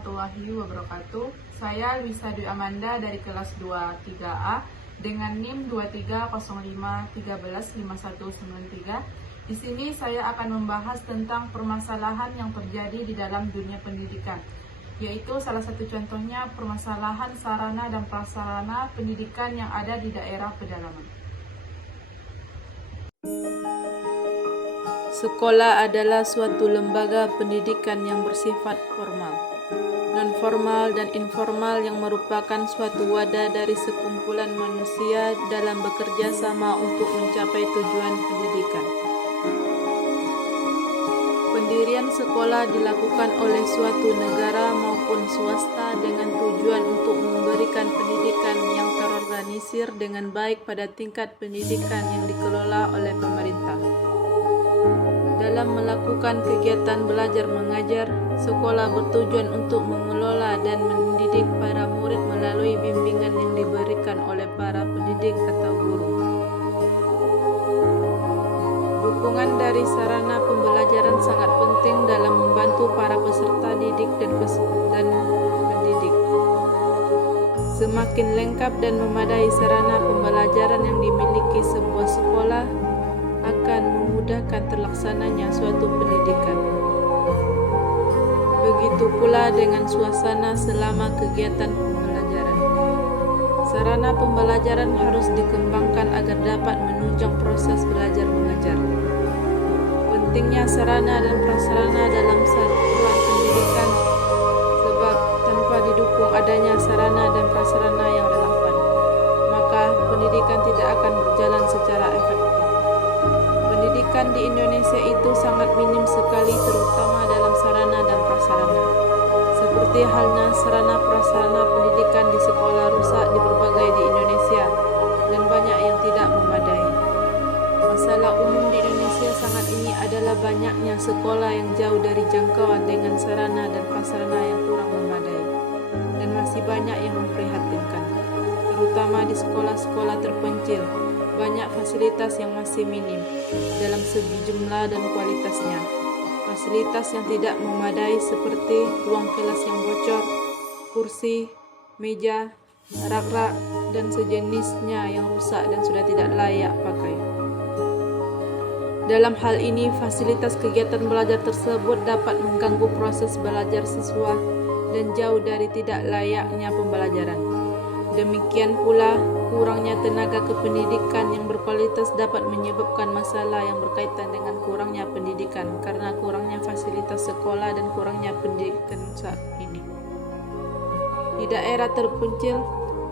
warahmatullahi wabarakatuh. Saya Luisa Dwi Amanda dari kelas 2 3A dengan NIM 2305135193. Di sini saya akan membahas tentang permasalahan yang terjadi di dalam dunia pendidikan, yaitu salah satu contohnya permasalahan sarana dan prasarana pendidikan yang ada di daerah pedalaman. Sekolah adalah suatu lembaga pendidikan yang bersifat formal, non-formal, dan informal yang merupakan suatu wadah dari sekumpulan manusia dalam bekerja sama untuk mencapai tujuan pendidikan. Pendirian sekolah dilakukan oleh suatu negara maupun swasta dengan tujuan untuk memberikan pendidikan yang terorganisir dengan baik pada tingkat pendidikan yang dikelola oleh pemerintah. Dalam melakukan kegiatan belajar mengajar, sekolah bertujuan untuk mengelola dan mendidik para murid melalui bimbingan yang diberikan oleh para pendidik atau guru. Dukungan dari sarana pembelajaran sangat penting dalam membantu para peserta didik dan pendidik. Semakin lengkap dan memadai sarana pembelajaran yang dimiliki sebuah sekolah, akan memudahkan terlaksananya suatu pendidikan. Begitu pula dengan suasana selama kegiatan pembelajaran. Sarana pembelajaran harus dikembangkan agar dapat menunjang proses belajar mengajar. Pentingnya sarana dan prasarana dalam satuan pendidikan, sebab tanpa didukung adanya sarana dan prasarana yang relevan, maka pendidikan tidak akan berjalan secara efektif. Pendidikan di Indonesia itu sangat minim sekali, terutama dalam sarana dan prasarana. Seperti halnya sarana prasarana pendidikan di sekolah rusak di berbagai di Indonesia dan banyak yang tidak memadai. Masalah umum di Indonesia sangat ini adalah banyaknya sekolah yang jauh dari jangkauan dengan sarana dan prasarana yang kurang memadai, dan masih banyak yang memprihatinkan, terutama di sekolah-sekolah terpencil. Banyak fasilitas yang masih minim dalam segi jumlah dan kualitasnya. Fasilitas yang tidak memadai seperti ruang kelas yang bocor, kursi, meja, rak-rak, dan sejenisnya yang rusak dan sudah tidak layak pakai. Dalam hal ini, fasilitas kegiatan belajar tersebut dapat mengganggu proses belajar siswa dan jauh dari tidak layaknya pembelajaran. Demikian pula, kurangnya tenaga kependidikan yang berkualitas dapat menyebabkan masalah yang berkaitan dengan kurangnya pendidikan karena kurangnya fasilitas sekolah dan kurangnya pendidikan saat ini. Di daerah terpencil,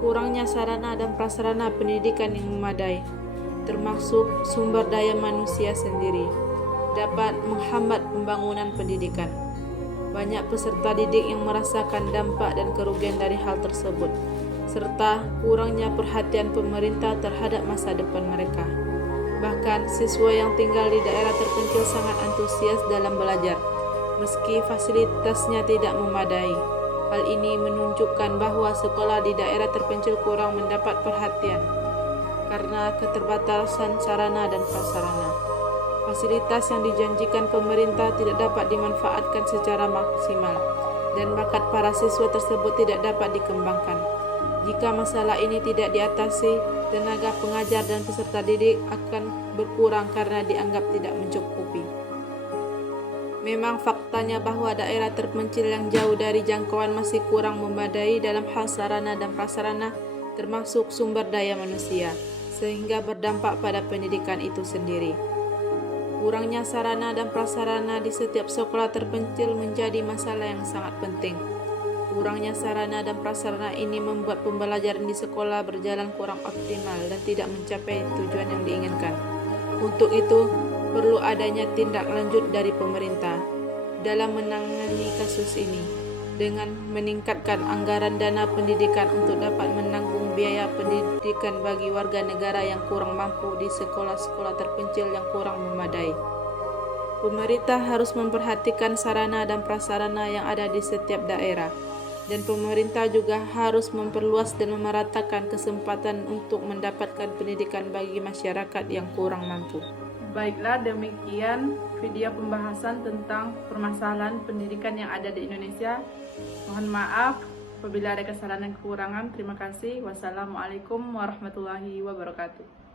kurangnya sarana dan prasarana pendidikan yang memadai, termasuk sumber daya manusia sendiri, dapat menghambat pembangunan pendidikan. Banyak peserta didik yang merasakan dampak dan kerugian dari hal tersebut, serta kurangnya perhatian pemerintah terhadap masa depan mereka. Bahkan, siswa yang tinggal di daerah terpencil sangat antusias dalam belajar, meski fasilitasnya tidak memadai. Hal ini menunjukkan bahwa sekolah di daerah terpencil kurang mendapat perhatian karena keterbatasan sarana dan prasarana. Fasilitas yang dijanjikan pemerintah tidak dapat dimanfaatkan secara maksimal, dan bakat para siswa tersebut tidak dapat dikembangkan. Jika masalah ini tidak diatasi, tenaga pengajar dan peserta didik akan berkurang karena dianggap tidak mencukupi. Memang faktanya bahwa daerah terpencil yang jauh dari jangkauan masih kurang memadai dalam hal sarana dan prasarana, termasuk sumber daya manusia, sehingga berdampak pada pendidikan itu sendiri. Kurangnya sarana dan prasarana di setiap sekolah terpencil menjadi masalah yang sangat penting. Kurangnya sarana dan prasarana ini membuat pembelajaran di sekolah berjalan kurang optimal dan tidak mencapai tujuan yang diinginkan. Untuk itu, perlu adanya tindak lanjut dari pemerintah dalam menangani kasus ini, dengan meningkatkan anggaran dana pendidikan untuk dapat menanggung biaya pendidikan bagi warga negara yang kurang mampu di sekolah-sekolah terpencil yang kurang memadai. Pemerintah harus memperhatikan sarana dan prasarana yang ada di setiap daerah, dan pemerintah juga harus memperluas dan memeratakan kesempatan untuk mendapatkan pendidikan bagi masyarakat yang kurang mampu. Baiklah, demikian video pembahasan tentang permasalahan pendidikan yang ada di Indonesia. Mohon maaf apabila ada kesalahan dan kekurangan. Terima kasih. Wassalamualaikum warahmatullahi wabarakatuh.